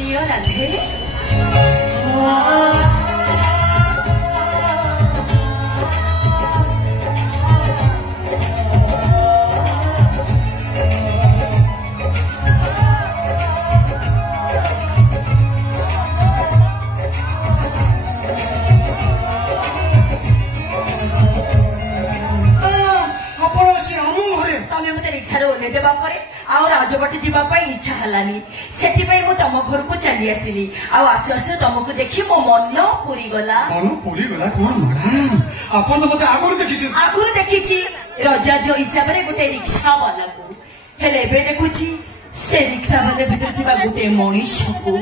ନିଅ ରାଧେ। तमें मत रिक्शा ओह्लई देवा राजबाटी जावाई इच्छा हलानी से तुम घर को चली आसिली आसु आसु तुमको देखी मो मन पूरी गला। आगुरी देखी रजा झी हिसाब से गोटे रिक्शा वाला को हेले देखुची से रिक्शा वाले भीतर गोटे मनीष को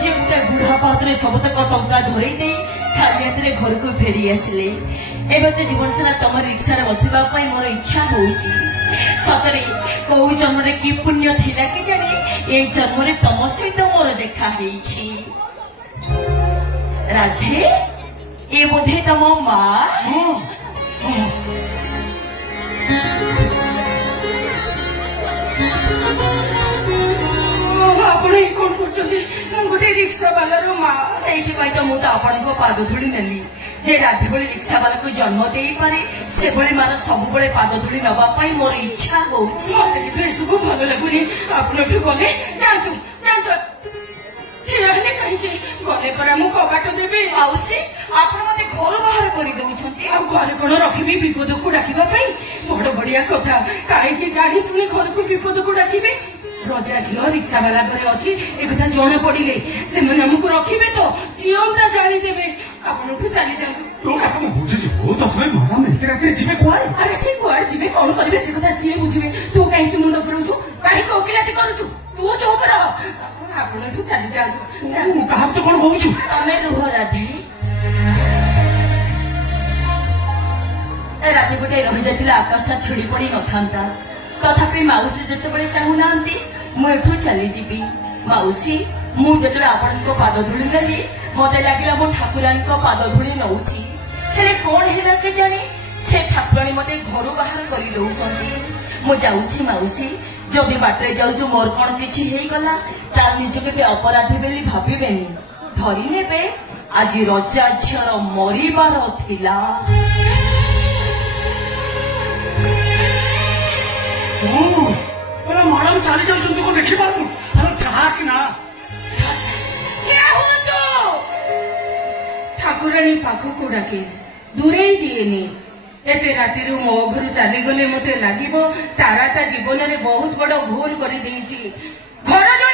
जे गोटे बुढ़ा पात्रे सबतक टंका धरई दे खाली हाथ घर को फेरी आसिले। एवं तो जीवन सारा तुम रिक्शा बसवा मोर इच्छा हो सतरे कौ जन्म कि पुण्य थिला कि जाने ये जन्म तुम सहित मोर देखा राधे ये बोधे तुम माँ कौन गोटे रिक्शा वाला माँ से तो मुझे आपण पाद धूली नेली जे राधे भली रिक्शा वाला को जन्म दे पारे से भली मार सब बड़े पाद धूली नवा पाई मोर इच्छा होउची। मते कि सब भलो लागुनी आपण ठु गले जानतु जानतु हेने कहि के गले पर हम कबाट देबे आउसी आपण मते घर बाहर करि दउछंती आ घर कोन रखिबी विपद को डाकिबा पई बड़ बढ़िया कथा काहे कि जानि सुनी घर को विपद को डाकिबे रजा झील रिक्शा वाला घरे अच्छी एक जना पड़े से हमको रखिए तो जीवनटा जानीदेवे आपन चली जाऊँ अरे सी कुआड़ जी कौन करेंगे से कथा सी बुझे तू कहीं मुंड पुराऊ कहीं ओकिलाटी करुचु तू चुप रह आपन चली जातु रुह राधे राधे गोटे रही जाता आकाशटा छिड़ी पड़ी न था तथापि माउसी जिते चाहूना मुझे चली जी माउसी मुझे आपण पाद धूली नेली मत लगे मो ठाकुराणी पाद धूली नौची हेले कौन है के जानी से ठाकुराणी मत घर बाहर कर मुझे माउसी जदि बाटे जाऊँ मोर कौन किसी होगला तार निजके भी अपराधी बोली भावेनि धरी ने आज रजा झीर मरबार थिला। मैडम चली जाऊँ देखी पारू कि ना ठाकुराणी पाखक डाके दूरे दिएनी एते राति मो घर चलीगले मत लगे तारा ता जीवन में बहुत बड़ भूल कर घर जो